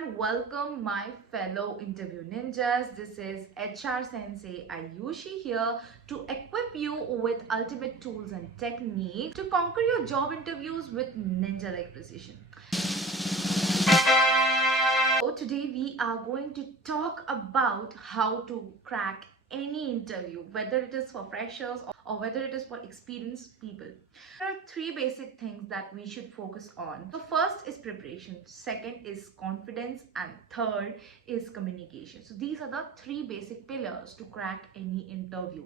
and welcome my fellow interview ninjas. This is HR Sensei Ayushi here to equip you with ultimate tools and techniques to conquer your job interviews with ninja-like precision. So today we are going to talk about how to crack any interview, whether it is for freshers or whether it is for experienced people. There are three basic things that we should focus on. So first is preparation, second is confidence, and third is communication. So these are the three basic pillars to crack any interview.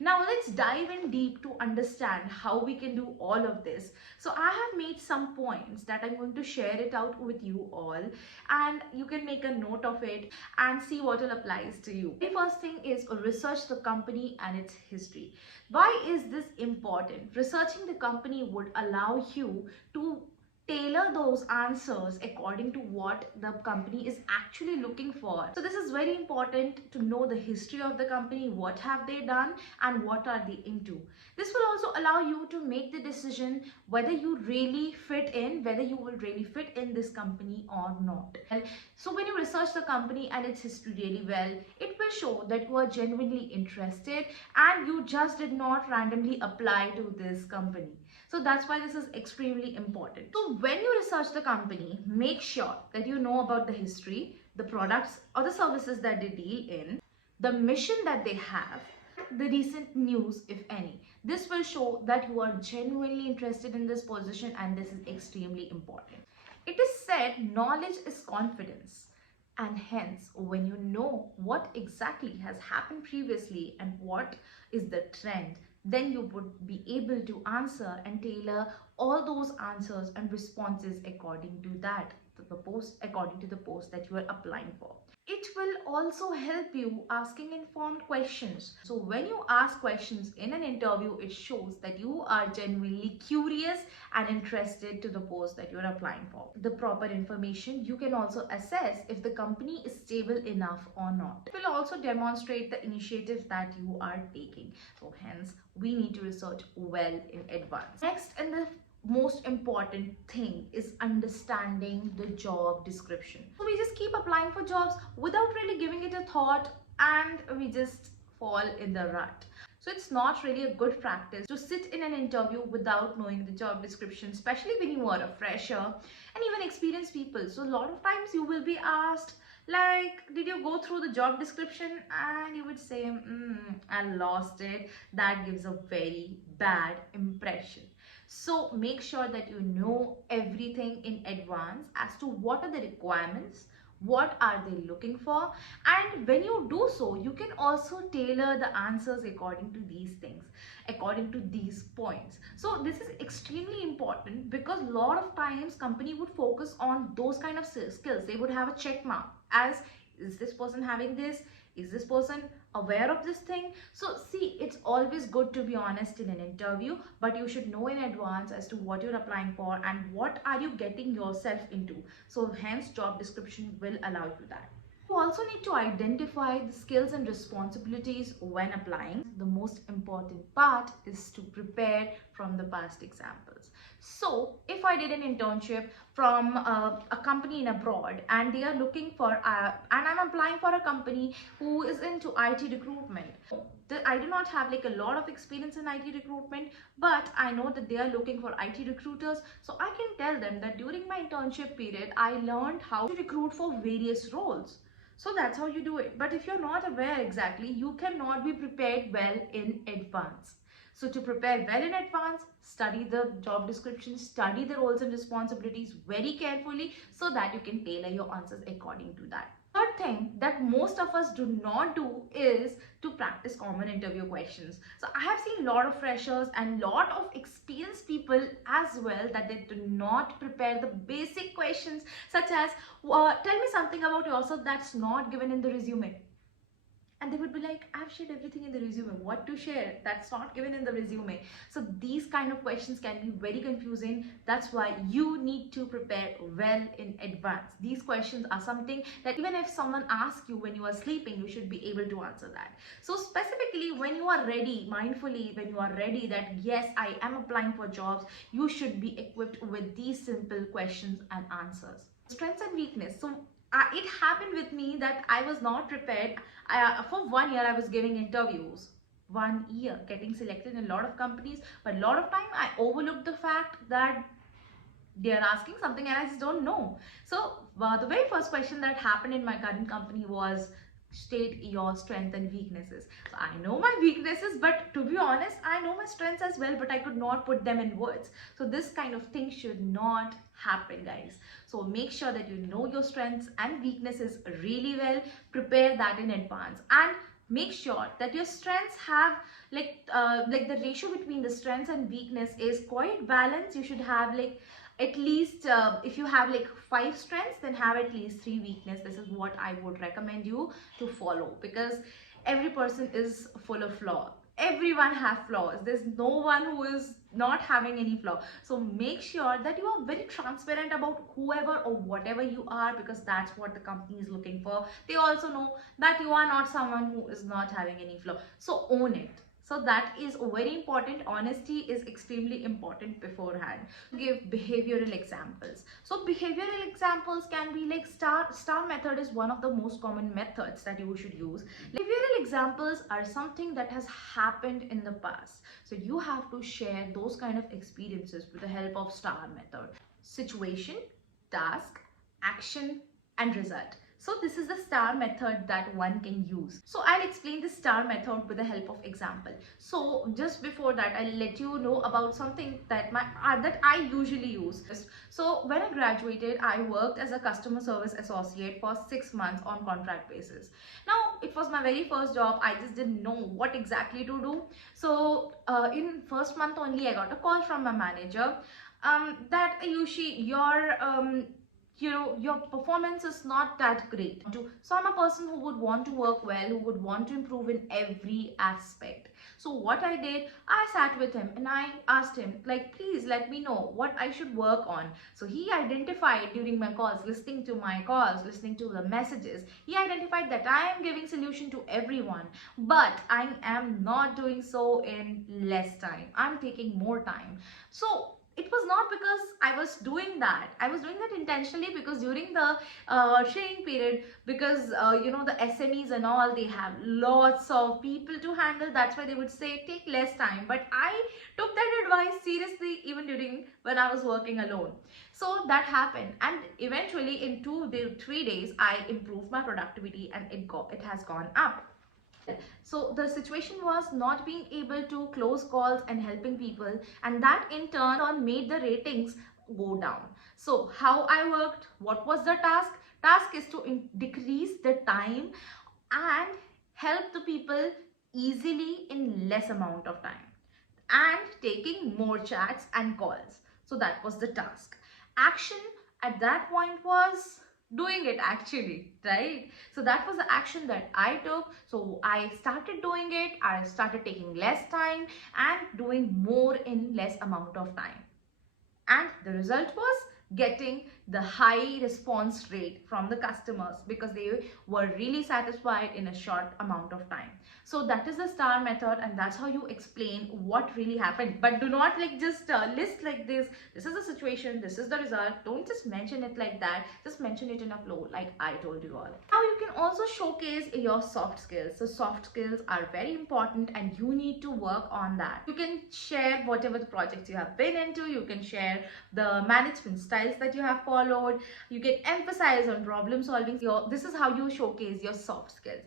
Now let's dive in deep to understand how we can do all of this. So I have made some points that I'm going to share it out with you all, and you can make a note of it and see what will applies to you. The first thing is research the company and its history. Why is this important? Researching the company would allow you to tailor those answers according to what the company is actually looking for. So this is very important to know the history of the company, what have they done and what are they into. This will also allow you to make the decision whether you really fit in, whether you will really fit in this company or not. So when you research the company and its history really well, it will show that you are genuinely interested and you just did not randomly apply to this company. So that's why this is extremely important. So when you research the company, make sure that you know about the history, the products or the services that they deal in, the mission that they have, the recent news, if any. This will show that you are genuinely interested in this position, and this is extremely important. It is said knowledge is confidence. And hence, when you know what exactly has happened previously and what is the trend, then you would be able to answer and tailor all those answers and responses according to that, according to the post that you are applying for. It will also help you asking informed questions. So when you ask questions in an interview, it shows that you are genuinely curious and interested to the post that you're applying for. The proper information, you can also assess if the company is stable enough or not. It will also demonstrate the initiative that you are taking. So hence, we need to research well in advance. Next, and the most important thing is understanding the job description. So we just keep applying for jobs without really giving it a thought, and we just fall in the rut. So it's not really a good practice to sit in an interview without knowing the job description, especially when you are a fresher and even experienced people. So a lot of times you will be asked, like, did you go through the job description? And you would say, I lost it. That gives a very bad impression. So make sure that you know everything in advance as to what are the requirements, what are they looking for, and when you do so, you can also tailor the answers according to these things, according to these points. So this is extremely important because a lot of times company would focus on those kind of skills. They would have a check mark as, is this person having this? Is this person aware of this thing? So see, it's always good to be honest in an interview, but you should know in advance as to what you're applying for and what are you getting yourself into. So hence, job description will allow you that. You also need to identify the skills and responsibilities when applying. The most important part is to prepare from the past examples. So if I did an internship from a company in abroad and they are looking for, and I'm applying for a company who is into IT recruitment. I do not have like a lot of experience in IT recruitment, but I know that they are looking for IT recruiters. So I can tell them that during my internship period, I learned how to recruit for various roles. So that's how you do it. But if you're not aware exactly, you cannot be prepared well in advance. So to prepare well in advance, study the job description, study the roles and responsibilities very carefully so that you can tailor your answers according to that. Third thing that most of us do not do is to practice common interview questions. So I have seen a lot of freshers and lot of experienced people as well that they do not prepare the basic questions such as tell me something about yourself that's not given in the resume. And they would be like, I've shared everything in the resume. What to share? That's not given in the resume. So these kind of questions can be very confusing. That's why you need to prepare well in advance. These questions are something that even if someone asks you when you are sleeping, you should be able to answer that. So specifically when you are ready, mindfully, when you are ready that yes, I am applying for jobs, you should be equipped with these simple questions and answers. Strengths and weakness. So It happened with me that I was not prepared. For 1 year, I was giving interviews. 1 year, getting selected in a lot of companies, but a lot of time I overlooked the fact that they are asking something and I just don't know. So the very first question that happened in my current company was, state your strengths and weaknesses. So I know my weaknesses, but to be honest, I know my strengths as well, but I could not put them in words. So this kind of thing should not happen, guys. So make sure that you know your strengths and weaknesses really well. Prepare that in advance, and make sure that your strengths have like the ratio between the strengths and weakness is quite balanced. You should have like at least if you have like 5 strengths, then have at least 3 weakness. This is what I would recommend you to follow, because every person is full of flaw. Everyone has flaws. There's no one who is not having any flaw. So make sure that you are very transparent about whoever or whatever you are, because that's what the company is looking for. They also know that you are not someone who is not having any flaw, so own it. So that is very important. Honesty is extremely important beforehand. Give behavioral examples. So behavioral examples can be like star method is one of the most common methods that you should use. Behavioral examples are something that has happened in the past. So you have to share those kind of experiences with the help of star method. Situation, task, action, and result. So this is the star method that one can use. So I'll explain the star method with the help of example. So just before that, I'll let you know about something that that I usually use. So when I graduated, I worked as a customer service associate for 6 months on contract basis. Now it was my very first job. I just didn't know what exactly to do. So in first month only, I got a call from my manager that Ayushi, your performance is not that great. So I'm a person who would want to work well, who would want to improve in every aspect. So what I did, I sat with him and I asked him, like, please let me know what I should work on. So he identified during my calls, listening to my calls, listening to the messages, he identified that I am giving solution to everyone, but I am not doing so in less time. I'm taking more time. So it was not because I was doing that. I was doing that intentionally, because during the training period, because the SMEs and all, they have lots of people to handle. That's why they would say take less time. But I took that advice seriously even during when I was working alone. So that happened, and eventually in 3 days, I improved my productivity and it has gone up. So the situation was not being able to close calls and helping people, and that in turn made the ratings go down. So how I worked, what was the task? Task is to decrease the time and help the people easily in less amount of time, and taking more chats and calls. So that was the task. Action at that point was doing it actually, right? So that was the action that I took. So I started doing it. I started taking less time and doing more in less amount of time. And the result was getting the high response rate from the customers, because they were really satisfied in a short amount of time. So that is the star method, and that's how you explain what really happened. But do not like just list like this is the situation, this is the result. Don't just mention it like that. Just mention it in a flow, like I told you all. Now you can also showcase your soft skills. So soft skills are very important and you need to work on that. You can share whatever the projects you have been into. You can share the management styles that you have followed. You can emphasize on problem solving. This is how you showcase your soft skills.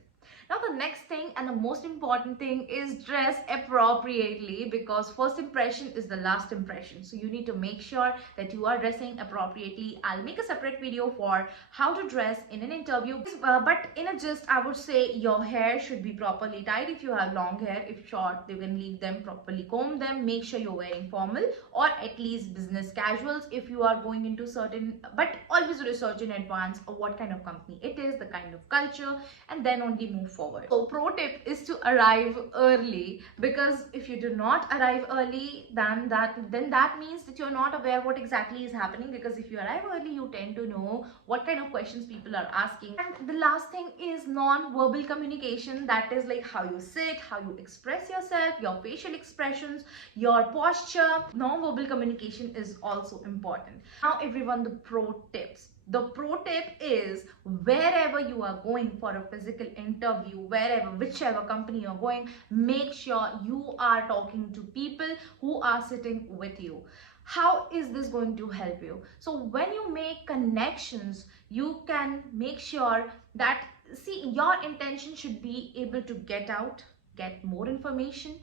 Now the next thing and the most important thing is dress appropriately, because first impression is the last impression. So you need to make sure that you are dressing appropriately. I'll make a separate video for how to dress in an interview. But in a gist, I would say your hair should be properly tied if you have long hair. If short, you can leave them properly, comb them. Make sure you're wearing formal or at least business casuals if you are going into certain, but always research in advance of what kind of company it is, the kind of culture, and then only move forward. So pro tip is to arrive early, because if you do not arrive early, then that means that you're not aware what exactly is happening, because if you arrive early, you tend to know what kind of questions people are asking. And the last thing is non-verbal communication. That is like how you sit, how you express yourself, your facial expressions, your posture. Non-verbal communication is also important. Now everyone, the pro tips. The pro tip is, wherever you are going for a physical interview, whichever company you're going, make sure you are talking to people who are sitting with you. How is this going to help you? So when you make connections, you can make sure that, see, your intention should be able to get more information,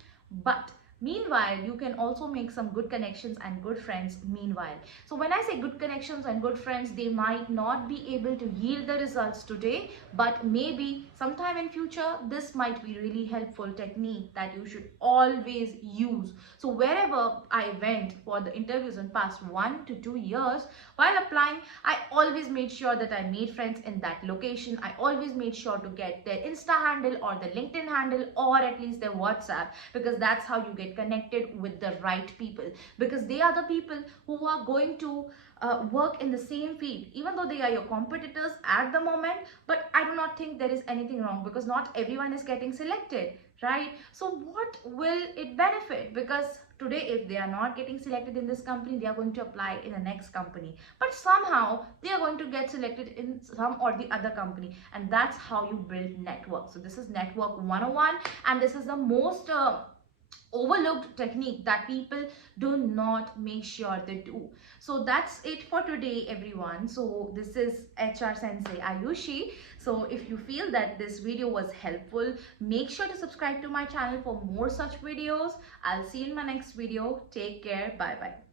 but meanwhile you can also make some good connections and good friends meanwhile. So when I say good connections and good friends, they might not be able to yield the results today, but maybe sometime in future this might be really helpful technique that you should always use. So wherever I went for the interviews in past 1 to 2 years, while applying, I always made sure that I made friends in that location. I always made sure to get their Insta handle or the LinkedIn handle or at least their WhatsApp, because that's how you get connected with the right people, because they are the people who are going to work in the same field, even though they are your competitors at the moment. But I do not think there is anything wrong, because not everyone is getting selected, right? So what will it benefit? Because today, if they are not getting selected in this company, they are going to apply in the next company, but somehow they are going to get selected in some or the other company, and that's how you build network. So this is network 101, and this is the most overlooked technique that people do not make sure they do. So that's it for today, everyone. So this is HR Sensei Ayushi. So if you feel that this video was helpful, make sure to subscribe to my channel for more such videos. I'll see you in my next video. Take care. Bye bye.